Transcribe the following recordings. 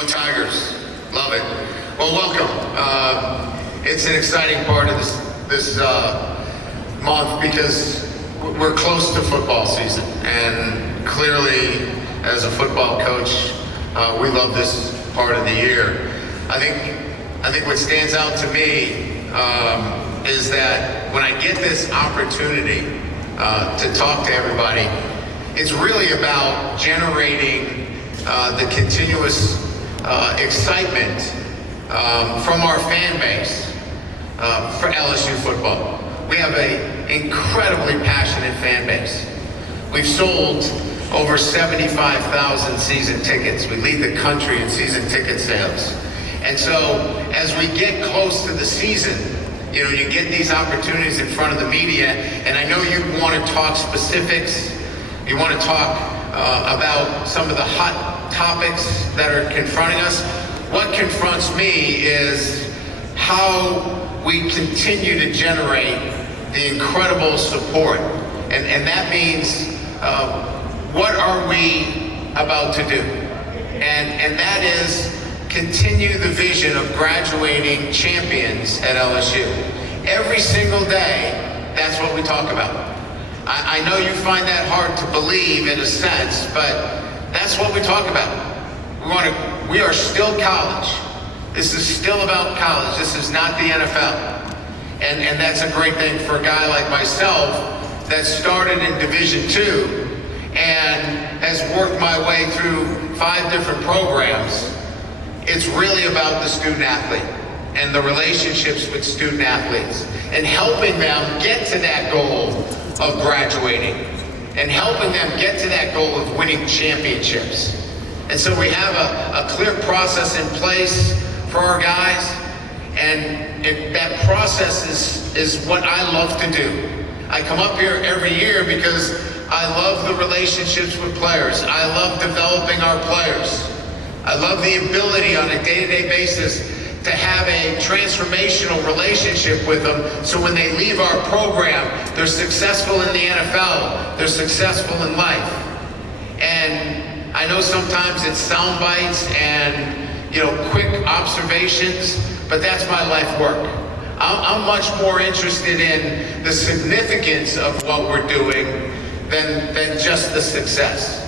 Go Tigers. Love it. Well, welcome. It's an exciting part of this month because we're close to football season, and clearly, as a football coach, we love this part of the year. I think what stands out to me is that when I get this opportunity to talk to everybody, it's really about generating the continuous excitement from our fan base for LSU football. We have an incredibly passionate fan base. We've sold over 75,000 season tickets. We lead the country in season ticket sales. And so as we get close to the season, you know, you get these opportunities in front of the media, and I know you want to talk specifics. You want to talk about some of the hot topics that are confronting us. What confronts me is how we continue to generate the incredible support. And that means, what are we about to do? And that is continue the vision of graduating champions at LSU. Every single day, that's what we talk about. I know you find that hard to believe in a sense, but that's what we talk about. We are still college. This is still about college. This is not the NFL. And that's a great thing for a guy like myself that started in Division II and has worked my way through 5 different programs. It's really about the student athlete and the relationships with student athletes and helping them get to that goal of graduating and helping them get to that goal of winning championships. And so we have a clear process in place for our guys, and that process is what I love to do. I come up here every year because I love the relationships with players. I love developing our players. I love the ability on a day-to-day basis to have a transformational relationship with them, so when they leave our program, they're successful in the NFL, they're successful in life. And I know sometimes it's sound bites and, you know, quick observations, but that's my life work. I'm much more interested in the significance of what we're doing than just the success.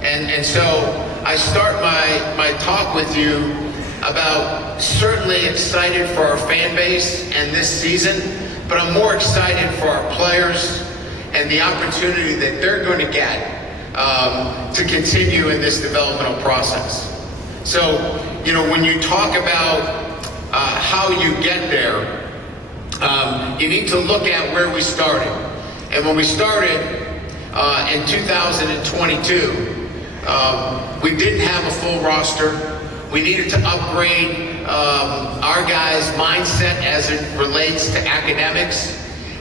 And so I start my talk with you about certainly excited for our fan base and this season, but I'm more excited for our players and the opportunity that they're going to get to continue in this developmental process. So, you know, when you talk about how you get there, you need to look at where we started. And when we started in 2022, we didn't have a full roster. We needed to upgrade our guys' mindset as it relates to academics.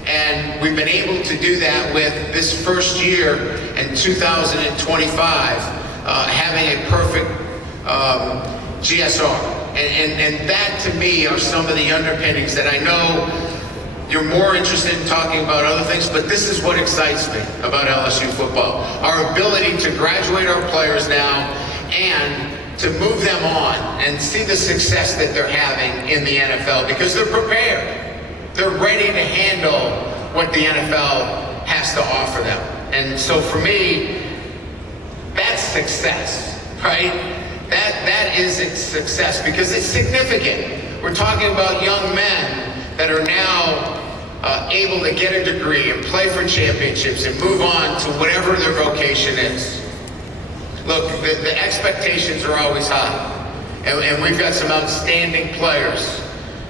And we've been able to do that with this first year in 2025, having a perfect GSR. And that, to me, are some of the underpinnings that I know you're more interested in talking about other things, but this is what excites me about LSU football. Our ability to graduate our players now and to move them on and see the success that they're having in the NFL because they're prepared. They're ready to handle what the NFL has to offer them. And so for me, that's success, right? That is its success because it's significant. We're talking about young men that are now able to get a degree and play for championships and move on to whatever their vocation is. Look, the expectations are always high, and we've got some outstanding players.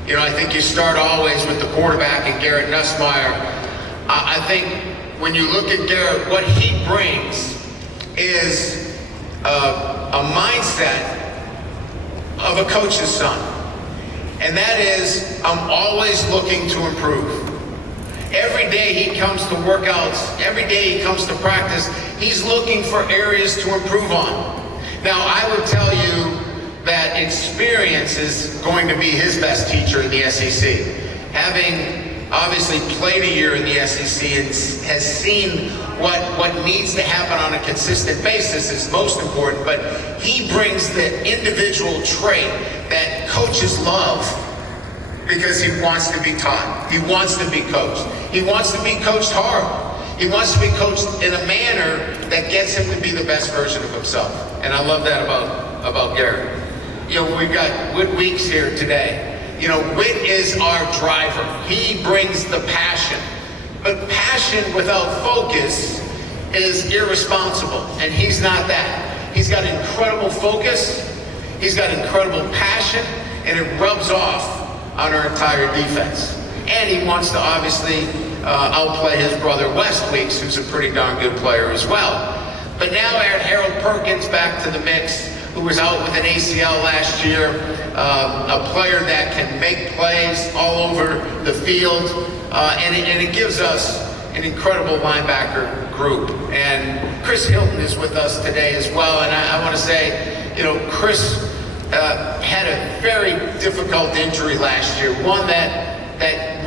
You know, I think you start always with the quarterback and Garrett Nussmeier. I think when you look at Garrett, what he brings is a mindset of a coach's son. And that is, I'm always looking to improve. Every day he comes to workouts, every day he comes to practice, he's looking for areas to improve on. Now, I would tell you that experience is going to be his best teacher in the SEC. Having obviously played a year in the SEC and has seen what needs to happen on a consistent basis is most important, but he brings the individual trait that coaches love because he wants to be taught. He wants to be coached. He wants to be coached hard. He wants to be coached in a manner that gets him to be the best version of himself. And I love that about Garrett. You know, we've got Whit Weeks here today. You know, Whit is our driver. He brings the passion. But passion without focus is irresponsible, and he's not that. He's got incredible focus, he's got incredible passion, and it rubs off on our entire defense. And he wants to obviously outplay his brother Whit Weeks, who's a pretty darn good player as well. But now add Harold Perkins back to the mix, who was out with an ACL last year, a player that can make plays all over the field, and it gives us an incredible linebacker group. And Chris Hilton is with us today as well, and I want to say, you know, Chris had a very difficult injury last year, one that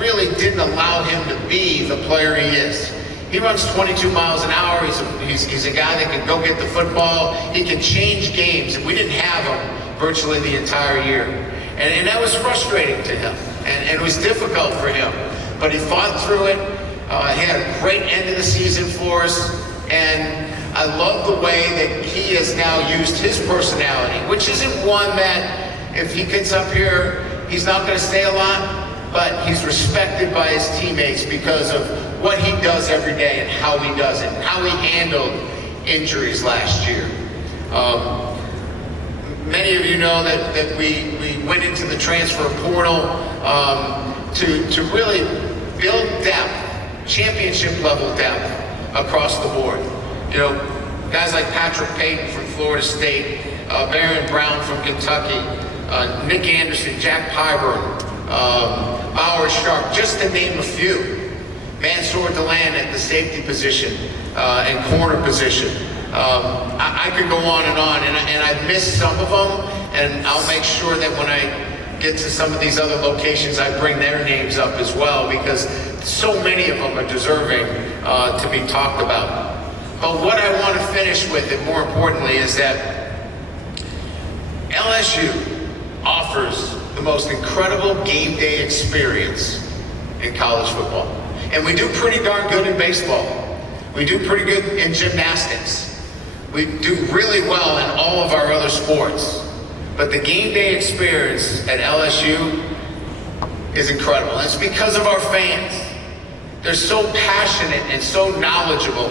really didn't allow him to be the player he is. He runs 22 miles an hour. He's a guy that can go get the football. He can change games, and we didn't have him virtually the entire year. And that was frustrating to him, and it was difficult for him. But he fought through it. He had a great end of the season for us, and I love the way that he has now used his personality, which isn't one that if he gets up here, he's not going to say a lot, but he's respected by his teammates because of what he does every day and how he does it, how he handled injuries last year. Many of you know that we went into the transfer portal to really build depth, championship level depth across the board. You know, guys like Patrick Payton from Florida State, Baron Brown from Kentucky, Nick Anderson, Jack Pyburn, Bauer Sharp, just to name a few. Mansour Deland at the safety position and corner position. I could go on, and I've missed some of them, and I'll make sure that when I get to some of these other locations, I bring their names up as well, because so many of them are deserving to be talked about. But what I want to finish with, and more importantly, is that LSU offers the most incredible game day experience in college football. And we do pretty darn good in baseball. We do pretty good in gymnastics. We do really well in all of our other sports. But the game day experience at LSU is incredible. And it's because of our fans. They're so passionate and so knowledgeable.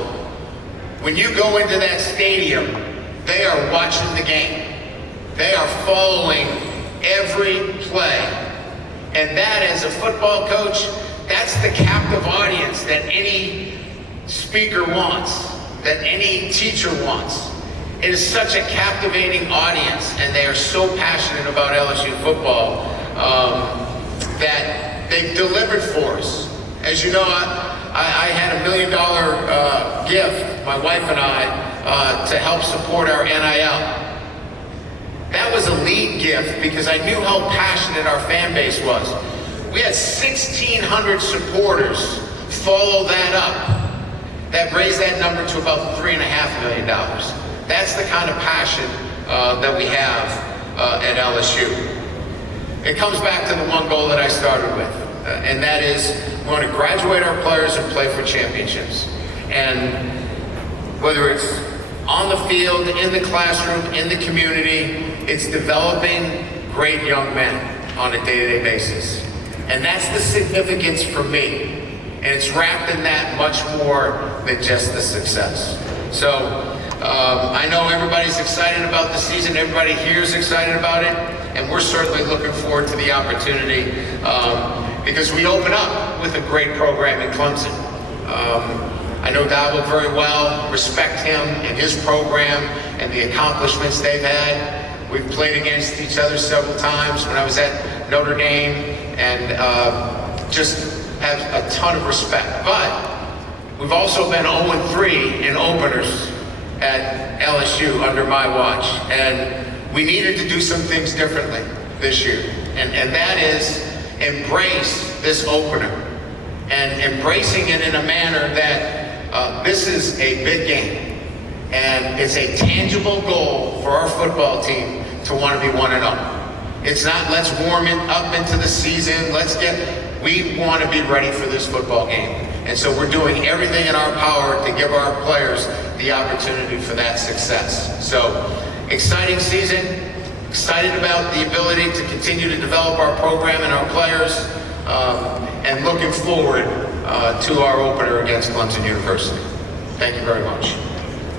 When you go into that stadium, they are watching the game. They are following every play. And that, as a football coach, that's the captive audience that any speaker wants, that any teacher wants. It is such a captivating audience, and they are so passionate about LSU football that they've delivered for us. As you know, I had $1 million gift, my wife and I, to help support our NIL. That was a lead gift because I knew how passionate our fan base was. We had 1,600 supporters follow that up. That raised that number to about $3.5 million. That's the kind of passion that we have at LSU. It comes back to the one goal that I started with, and that is we want to graduate our players and play for championships. And whether it's on the field, in the classroom, in the community, it's developing great young men on a day-to-day basis. And that's the significance for me. And it's wrapped in that much more than just the success. So I know everybody's excited about the season. Everybody here is excited about it. And we're certainly looking forward to the opportunity because we open up with a great program in Clemson. I know Dabo very well, respect him and his program and the accomplishments they've had. We've played against each other several times when I was at Notre Dame, and just have a ton of respect. But we've also been 0-3 in openers at LSU under my watch, and we needed to do some things differently this year, and that is embrace this opener. and embracing it in a manner that this is a big game. And it's a tangible goal for our football team to want to be 1-0. It's not let's warm it up into the season, we want to be ready for this football game. And so we're doing everything in our power to give our players the opportunity for that success. So, exciting season, excited about the ability to continue to develop our program and our players, and looking forward to our opener against Clemson University. Thank you very much.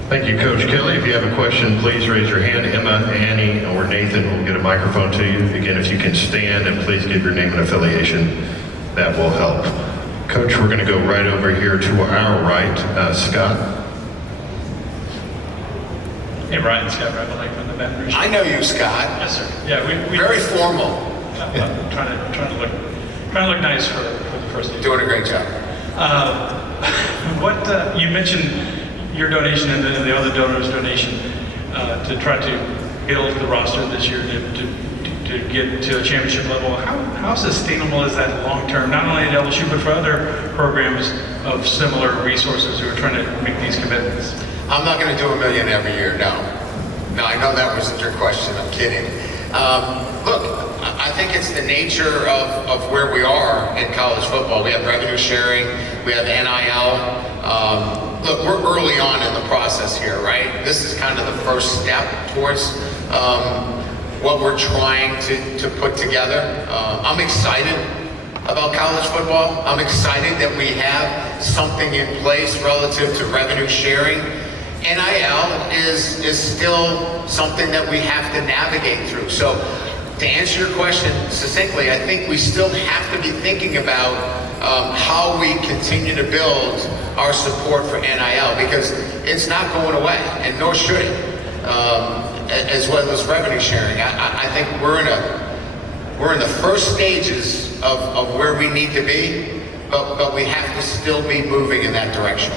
Thank you, Coach Kelly. If you have a question, please raise your hand. Emma, Annie, or Nathan will get a microphone to you. Again, if you can stand and please give your name and affiliation, that will help. Coach, we're going to go right over here to our right. Scott. Hey, Ryan, Scott Revelake from the Baton Rouge. I know you, Scott. Yes, sir. Yeah, we very formal. Trying to look nice for the first day. Doing a great job. What you mentioned your donation and the other donors' donation to try to build the roster this year to get to a championship level. How sustainable is that long term? Not only at LSU but for other programs of similar resources who are trying to make these commitments. I'm not going to do $1 million every year. No, I know that wasn't your question. I'm kidding. Look, I think it's the nature of where we are in college football. We have revenue sharing, we have NIL. Look, we're early on in the process here, right? This is kind of the first step towards what we're trying to put together. I'm excited about college football. I'm excited that we have something in place relative to revenue sharing. NIL is still something that we have to navigate through. So to answer your question succinctly, I think we still have to be thinking about how we continue to build our support for NIL, because it's not going away, and nor should it, as well as revenue sharing. I think we're in the first stages of where we need to be, but we have to still be moving in that direction.